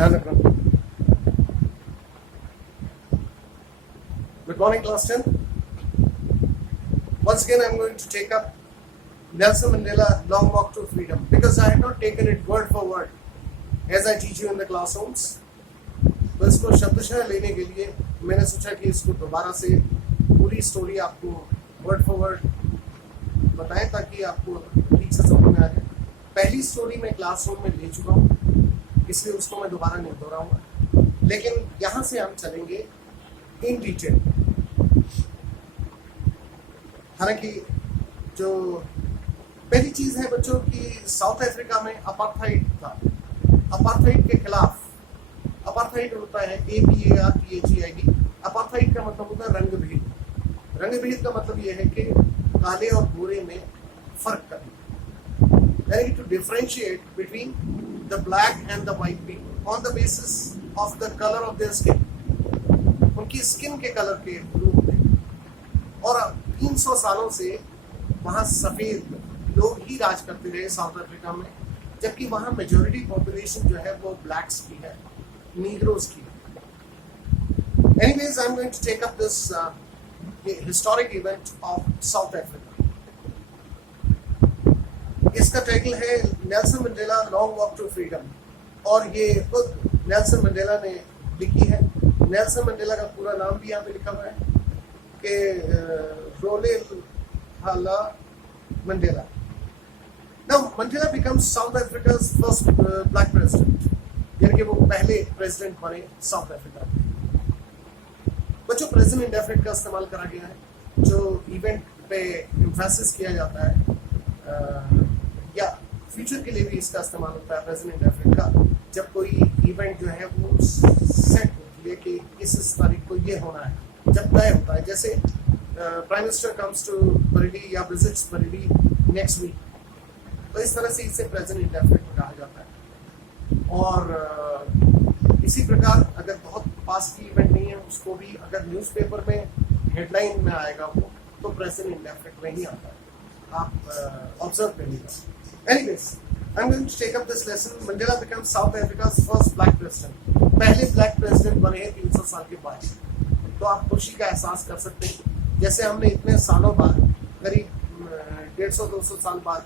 ध्यान रखना। Good morning, class 10. Once again, I'm going to take up Nelson Mandela Long Walk to Freedom because I have not taken it word for word as I teach you in the classrooms. तो इसको शब्दशः लेने के लिए मैंने सोचा कि इसको दोबारा से पूरी स्टोरी आपको वर्ड फॉर वर्ड बताएं ताकि आपको ठीक से समझ में आ जाए। पहली स्टोरी मैं क्लासरूम में ले चुका हूँ, इसलिए उसको मैं दोबारा नहीं दोहराऊंगा, लेकिन यहाँ से हम चलेंगे इन डिटेल। हालांकि जो पहली चीज है बच्चों की, साउथ अफ्रीका में अपार्थाइड था। अपार्थाइड के खिलाफ, अपार्थाइड होता है APARTHEID। अपार्थाइड का मतलब होता है रंग भेद। रंग भेद का मतलब यह है कि काले और गोरे में फर्क करना, यानी to differentiate between the black and the white people on the basis of the colour of their skin, उनकी स्किन के कलर के रूप में। और 300 सालों से वहाँ सफेद लोग ही राज करते रहे साउथ अफ्रीका में, जबकि वहाँ मेजॉरिटी पॉपुलेशन जो है वो ब्लैक्स की है, नीग्रोज की है। Anyways, I am going to take up this historic event of South Africa. इसका टाइटल है Nelson Mandela long walk to freedom, और ये खुद नेल्सन मंडेला ने लिखी है। नेल्सन मंडेला का पूरा नाम भी यहाँ पे लिखा हुआ है कि Rolihlahla Mandela. Now Mandela becomes South Africa's first black president, यानी कि वो पहले प्रेसिडेंट बने साउथ अफ्रीका में। बच्चों, प्रेजेंट इंडेफिनिट का इस्तेमाल करा गया है, जो इवेंट पे एम्फेसिस किया जाता है, या फ्यूचर के लिए भी इसका इस्तेमाल होता है प्रेजेंट इंडेफिनिट का, जब कोई इवेंट जो है वो सेट होती है कि इस तारीख को ये होना है, जब तय होता है। जैसे prime minister comes to Bareilly या विजिट्स बरेली नेक्स्ट वीक, तो इस तरह से इसे प्रेजेंट इंडेफिनिट कहा जाता है। और इसी प्रकार अगर बहुत पास की इवेंट नहीं है, उसको भी अगर न्यूज़पेपर में हेडलाइन में आएगा वो, तो प्रेजेंट इंडेफिनिट में ही आता है। आप ऑब्जर्व करिएगा। Anyways, I am going to take up this lesson. Mandela becomes South Africa's first black president. पहले ब्लैक प्रेसिडेंट बने हैं 300 साल के बाद। तो आप खुशी का एहसास कर सकते हैं, जैसे हमने इतने सालों बाद, करीब 150-200 साल बाद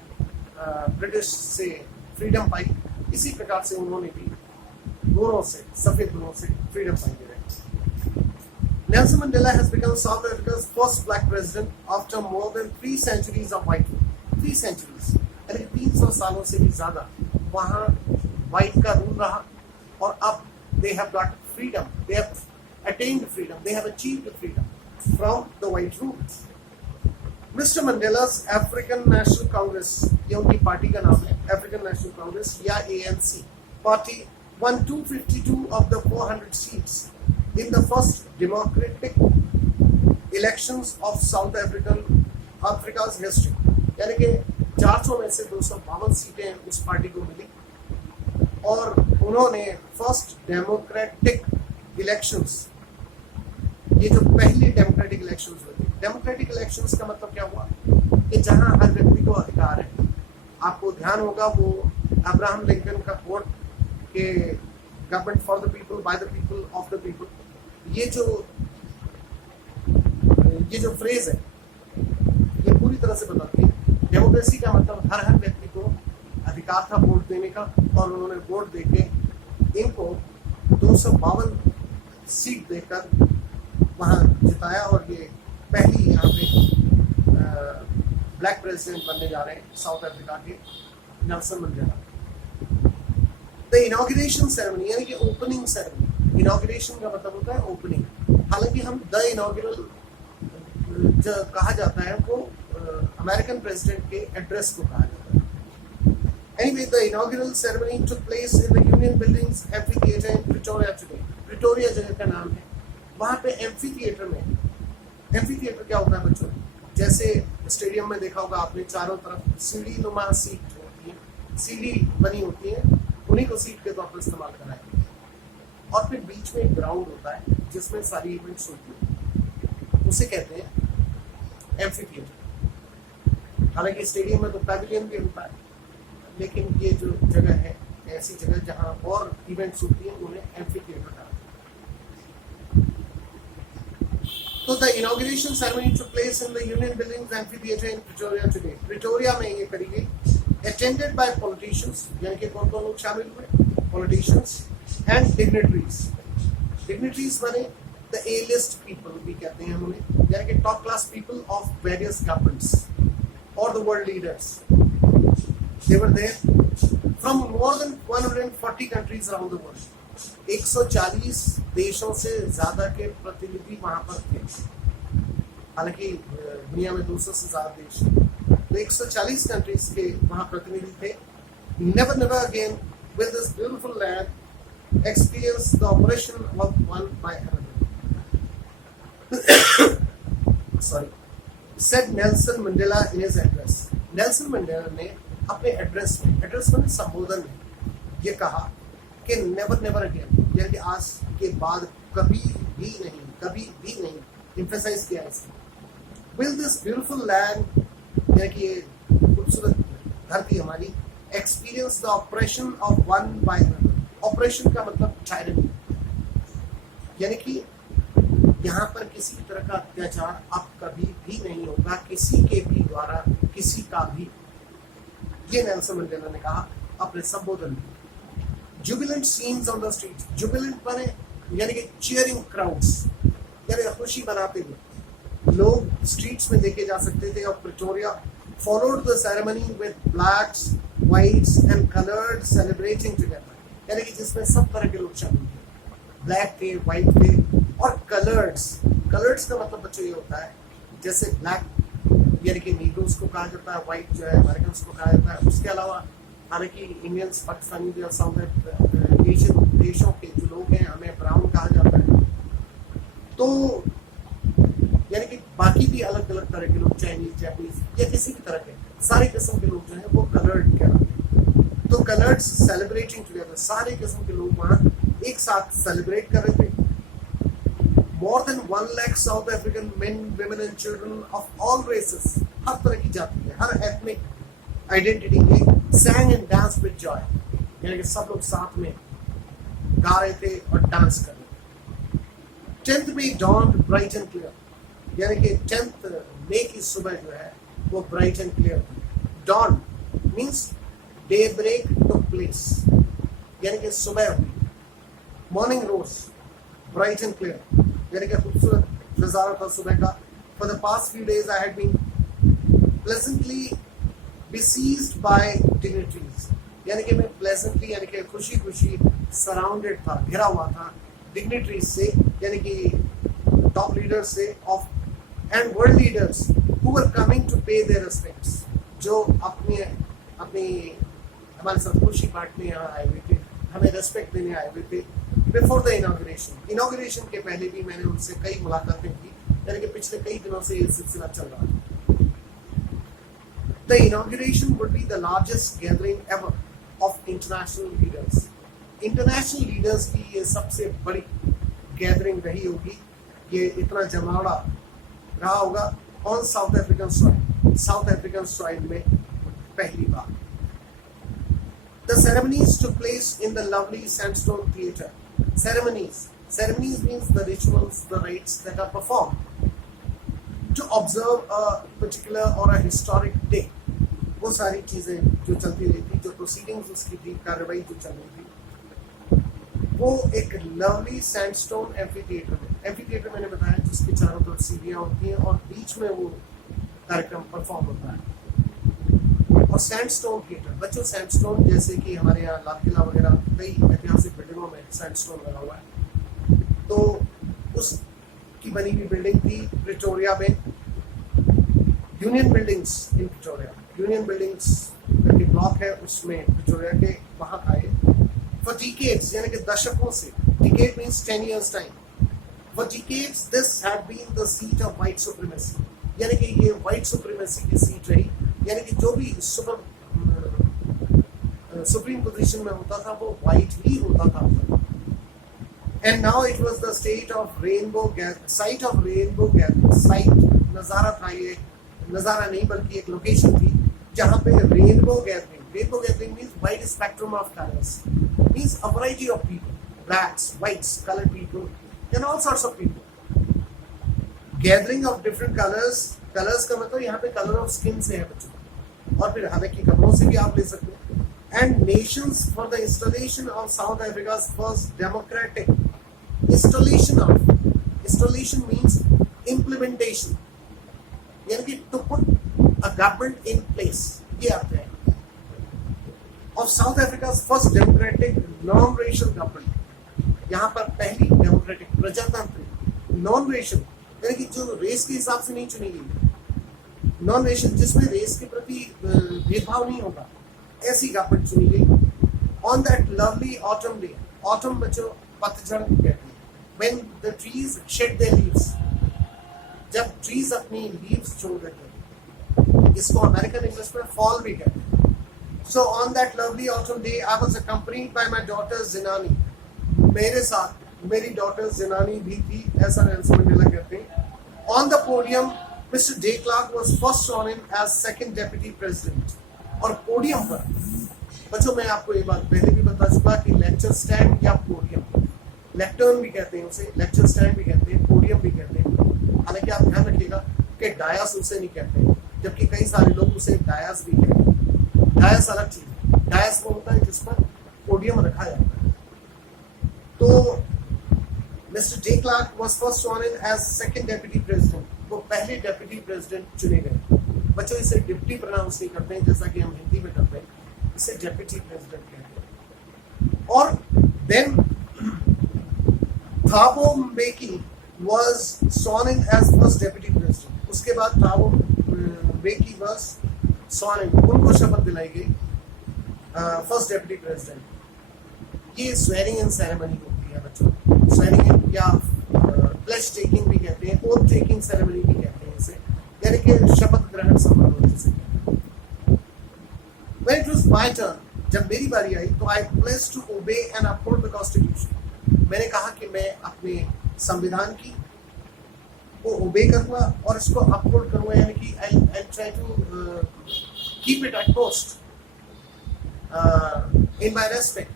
ब्रिटिश से फ्रीडम पाई, इसी प्रकार से उन्होंने भी गोरों से, सफेद गोरों से फ्रीडम पाई है। Nelson Mandela has become South Africa's first black president after more than 3 centuries of white rule। 3 centuries, यानी 300 सालों से भी ज्यादा वहाँ व्हाइट का रूल रहा, और अब they have got freedom, they have attained freedom, they have achieved freedom from the white rule। Mr. Mandela's African National Congress, ये उनकी पार्टी का नाम है, African National Congress या ANC party, won 252 of the 400 seats in the first democratic elections of South Africa's history। यानी कि 400 में से 252 सीटें उस पार्टी को मिली, और उन्होंने फर्स्ट डेमोक्रेटिक इलेक्शंस, ये जो पहली डेमोक्रेटिक इलेक्शंस हुई, डेमोक्रेटिक इलेक्शंस का मतलब क्या हुआ कि जहां हर व्यक्ति को अधिकार है। आपको ध्यान होगा वो अब्राहम लिंकन का कोट के government for the people, by the people, of the people, ये जो फ्रेज है, ये पूरी तरह से बताती है डेमोक्रेसी का मतलब हर व्यक्ति को अधिकार था वोट देने का, और उन्होंने वोट देके इनको 252 सीट देकर वहाँ जिताया, और ये पहली यहाँ पे ब्लैक प्रेसिडेंट बनने जा रहे हैं साउथ अफ्रीका के Nelson Mandela. The inauguration ceremony, यानी कि ओपनिंग सेरेमनी। इनॉग्रेशन का मतलब होता है ओपनिंग। हालांकि हम द इनॉग्रल जो कहा जाता है वो अमेरिकन प्रेसिडेंट के एड्रेस को कहा जाता है। Anyway, the inaugural ceremony took place in the Union Buildings Amphitheatre in Pretoria today। Pretoria जगह का नाम है। वहाँ पे एम्फीथिएटर में, एम्फीथिएटर क्या होता है बच्चों, जैसे स्टेडियम में देखा होगा आपने, चारों तरफ सीढ़ी नुमा सीट होती है, सीढ़ी बनी होती है, उन्हीं को सीट के तौर पर इस्तेमाल कराया। और फिर बीच में एक ग्राउंड होता है जिसमें सारी इवेंट्स होती है, उसे कहते हैं एम्फीथिएटर। हालांकि स्टेडियम में तो पैविलियन भी होता है, लेकिन ये जो जगह है ऐसी जगह जहां और इवेंट्स होती हैं उन्हें एम्फी थिएटर कहा। तो the inauguration ceremony took place in the union buildings amphitheatre in Pretoria today. Pretoria में ये करी गई, अटेंडेड बाय पॉलिटिशियंस, यानी कि कौन कौन लोग शामिल हुए, पॉलिटिशियंस एंड डिग्निटरीज। डिग्निटरीज माने द ए लिस्ट पीपल भी कहते हैं उन्हें, यानी कि top class people of various governments और the world leaders. They were there from more than 140 countries around the world. 140 देशों से ज्यादा के प्रतिनिधि वहां पर थे। हालांकि दुनिया में 200 से ज्यादा देश हैं, तो 140 कंट्रीज के वहां प्रतिनिधि थे। Never never again with this beautiful land experience the operation of one by another. Sorry, said Nelson Mandela in his address. Nelson Mandela ने अपने एड्रेस में संबोधन में ये कहा कि नेवर नेवर अगेन, यानी कि आज के बाद कभी भी नहीं, एम्फसाइज किया इसने। विल दिस ब्यूटीफुल लैंड, यानी कि ये खूबसूरत धरती हमारी, experience the operation of one by another. Operation का मतलब टायरनी, यानी कि यहाँ पर किसी तरह का अत्याचार अब कभी भी नहीं होगा किसी के भी द्वारा, किसी का भी। ये नेल्सन मंडेला ने कहा अपने संबोधन में। Jubilant scenes on the street, Jubilant बने यानी कि चीयरिंग क्राउड्स, यानी खुशी मनाते हुए लोग स्ट्रीट्स में देखे जा सकते थे। और Pretoria followed the ceremony with blacks, whites and coloured celebrating together, यानी कि जिसमें सब तरह के लोग शामिल थे, ब्लैक थे, व्हाइट थे और कलर्ड्स। कलर्ड्स का मतलब बच्चों ये होता है जैसे ब्लैक यानी कि नीग्रोस को कहा जाता है, व्हाइट जो है अमेरिकन्स को कहा जाता है। उसके अलावा हालांकि इंडियंस, पाकिस्तानी और साउथ एशियन देशों के जो लोग हैं हमें ब्राउन कहा जाता है। तो यानी कि बाकी भी अलग अलग तरह के लोग, चाइनीज, जापानीज या किसी भी तरह के सारे किस्म के लोग जो हैं वो कलर्ड कहलाते हैं। तो कलर्ड सेलिब्रेटिंग टुगेदर, सारे किस्म के लोग वहाँ एक साथ सेलिब्रेट कर रहे थे। More than 1 lakh South African men, women and children of all races, हर तरह की जाति है, हर ethnic identity के sang and dance with joy, यानी कि सब लोग साथ में गा रहे थे और डांस कर रहे थे। 10th May dawned bright and clear, यानी कि 10th मई की सुबह जो है वो bright and clear थी। Dawn means daybreak took place, यानी कि सुबह हुई। Morning rose, bright and clear, यानी कि खूबसूरत नजारा था सुबह का। For the past few days I had been pleasantly besieged by dignitaries, यानी कि मैं pleasantly यानी कि खुशी खुशी सराउंडेड था, घिरा हुआ था dignitaries से, यानी कि टॉप लीडर्स से of and world leaders who were coming to pay their respects, जो अपनी हमारे साथ खुशी बांटने यहाँ आए हुए थे, हमें रेस्पेक्ट देने आए हुए थे। बिफोर द इनॉग्रेशन के पहले भी मैंने उनसे कई मुलाकातें की, यानी कि पिछले कई दिनों से ये सिलसिला चल रहा है। The inauguration would be the largest gathering ever of international leaders. International leaders की ये सबसे बड़ी गैदरिंग रही होगी, ये इतना जमावड़ा रहा होगा ऑन साउथ अफ्रीकन सॉइल में पहली बार। The ceremonies took place in the lovely sandstone theatre. Ceremonies means the rituals, the rites that are performed to observe a particular or a historic day. वो सारी चीजें जो चलती रही थी, जो प्रोसीडिंग्स उसकी थी, कार्रवाई जो चल रही थी, वो एक लवली सैंडस्टोन एम्फीथिएटर मैंने बताया जिसके चारों तरफ सीढ़ियां होती हैं और बीच में वो कार्यक्रम परफॉर्म होता है। और सैंडस्टोन थिएटर, बच्चों सैंडस्टोन जैसे कि हमारे यहाँ लाल किला वगैरह कई ऐतिहासिक बिल्डिंगों में सैंडस्टोन लगा हुआ है, तो उसकी बनी हुई बिल्डिंग थी प्रिटोरिया में। यूनियन बिल्डिंग्स इन प्रिटोरिया, यूनियन बिल्डिंग्स करके ब्लॉक है उसमें प्रिटोरिया के वहाँ आए। फॉर डिकेड्स यानी कि दशकों से, decade means 10 years time, for decades this had been the seat of white supremacy, यानी कि ये व्हाइट सुप्रीमेसी की सीट रही, यानी कि जो भी सुप्रीम पोजीशन में होता था वो व्हाइट ही होता था। And now it was the site of rainbow gathering, site नजारा था, ये नजारा नहीं बल्कि एक लोकेशन थी जहाँ पे rainbow gathering Rainbow gathering means wide spectrum of colors. Means a variety of people, blacks, whites, colored people, and all sorts of people. Gathering of different colors. Colors का मतलब यहाँ पे color of skin से है बच्चों, और फिर हालांकि कपड़ों से भी आप ले सकते हैं. And nations for the installation of South Africa's first democratic installation means implementation, यानी कि to put a government in place. ये आता है of South Africa's first democratic non-racial government. यहाँ पर पहली democratic प्रजातांत्रिक non-racial यानी कि जो रेस के हिसाब से नहीं चुनी गई, non-racial जिसमें रेस के प्रति भेदभाव नहीं होगा, ऐसी गवर्नमेंट चुनी गई. On that lovely autumn day, autumn बच्चों पतझड़ कहते हैं, when the trees shed their leaves, जब ट्रीज अपनी लीव्स छोड़ देते हैं, इसको अमेरिकन इंग्लिश में फॉल भी कहते हैं. So on that lovely autumn day I was accompanied by my daughter जिनानी. मेरे साथ मेरी डॉटर जिनानी भी थी, ऐसा नेल्सन मंडेला कहते हैं. On the podium mister de Klerk was first sworn in as second deputy president. और पोडियम पर बच्चों मैं आपको ये बात पहले भी बता चुका कि लेक्चर स्टैंड या पोडियम, लेक्टर्न भी कहते हैं उसे, लेक्चर स्टैंड भी कहते हैं, पोडियम भी कहते हैं. हालांकि आप ध्यान रखिएगा कि डायस उसे नहीं कहते हैं, जबकि कई सारे लोग उसे डायस भी कहते हैं. डायस अलग चीज है. डायस वो होता है जिस पर पोडियम रखा जाता है. तो mister de Klerk was first sworn in as second deputy president. वो पहले डेप्यूटी प्रेसिडेंट चुने गए. बच्चों इसे डिप्टी प्रोनाउंस नहीं करते हैं जैसा कि हम हिंदी में करते हैं, इसे डेप्यूटी प्रेसिडेंट कहते हैं. और then Thabo Mbeki was sworn in as first deputy president. उसके बाद Thabo Mbeki was sworn in, उनको शपथ दिलाई गई फर्स्ट डेप्यूटी प्रेसिडेंट. ये स्वेरिंग इन सेरेमनी होती है बच्चों. स्वेरिंग इन या प्लेज टेकिंग भी कहते हैं, ओथ टेकिंग सेरेमनी भी कहते हैं इसे, यानी कि शपथ ग्रहण समारोह जिसे कहते हैं. When it was my turn, जब मेरी बारी आई तो I pledged to obey and uphold the constitution. मैंने कहा कि मैं अपने संविधान की को ओबे करूंगा और इसको अपहोल्ड करूंगा, यानी कि I'll try to keep it at most in my respect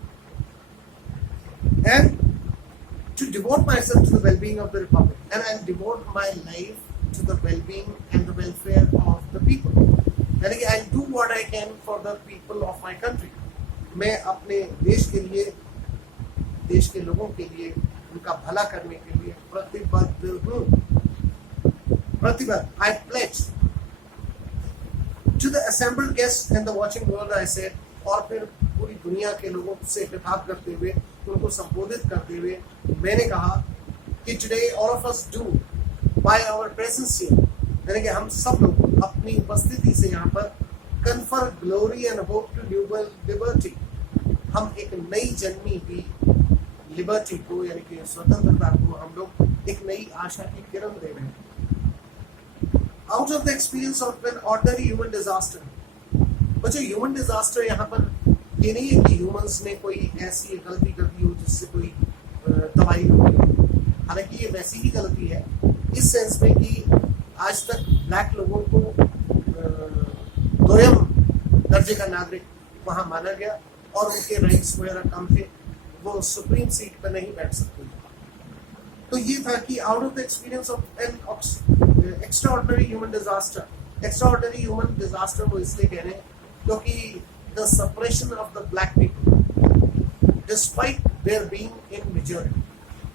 and to devote myself to the well-being of the republic, and I'll devote my life to the well-being and the welfare of the people. यानी कि I'll do what I can for the people of my country. मैं अपने देश के लिए, देश के लोगों के लिए, उनका भला करने के लिए प्रतिबद्ध हूँ. प्रतिबद्ध. I pledge to the assembled guests and the watching world, I said. और फिर पूरी दुनिया के लोगों से खिताब करते हुए, उनको संबोधित करते हुए मैंने कहा कि today all of us do by our presence here, यानी कि हम सब लोग अपनी उपस्थिति से यहाँ पर confer glory and hope to liberty, हम एक नई जन्मी हुई लिबर्टी को यानी कि स्वतंत्रता को हम लोग एक नई आशा की किरण दे रहे हैं. Out of the experience of an ordinary human disaster. बच्चों ह्यूमन डिजास्टर यहाँ पर ये नहीं है कि ह्यूमंस ने कोई ऐसी गलती कर दी हो जिससे कोई तबाही हो गई. हालांकि ये वैसी ही गलती है इस सेंस में कि आज तक ब्लैक लोगों को दोयम दर्जे का नागरिक वहां माना गया और उनके राइट्स वगैरह कम थे, वो सुप्रीम सीट पर नहीं बैठ सकते. तो ये था कि out of the experience of N extraordinary human disaster. Extraordinary human disaster वो इसलिए कह रहे हैं क्योंकि the suppression of the black people despite there being in majority,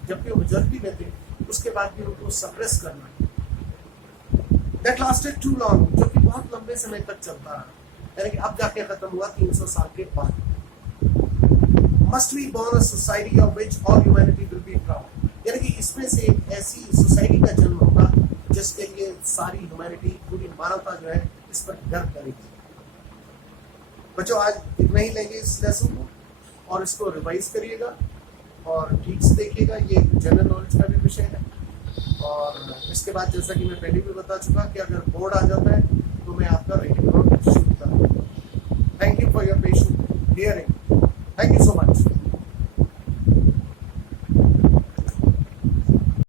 जबकि वो मेजॉरिटी में थे उसके बाद भी उनको सप्रेस करना, दैट लास्टेड टू लॉन्ग, जो कि बहुत लंबे समय तक चलता रहा, यानी कि अब जाके खत्म हुआ 300 साल के बाद. Must be born a society of which all humanity will be proud, यानी कि इसमें से एक ऐसी सोसाइटी का जन्म होगा जिसके लिए सारी ह्यूमैनिटी, पूरी मानवता जो है इस पर गर्व करेगी. बच्चों आज इतना ही लेंगे इस लेसन को और इसको रिवाइज करिएगा और ठीक से देखिएगा. ये जनरल नॉलेज का भी विषय है और इसके बाद जैसा कि मैं पहले भी बता चुका कि अगर बोर्ड आ जाता है तो मैं आपका रेटिंग नोट शुरू करूँगा. Thank you for your patient hearing. Thank you so much.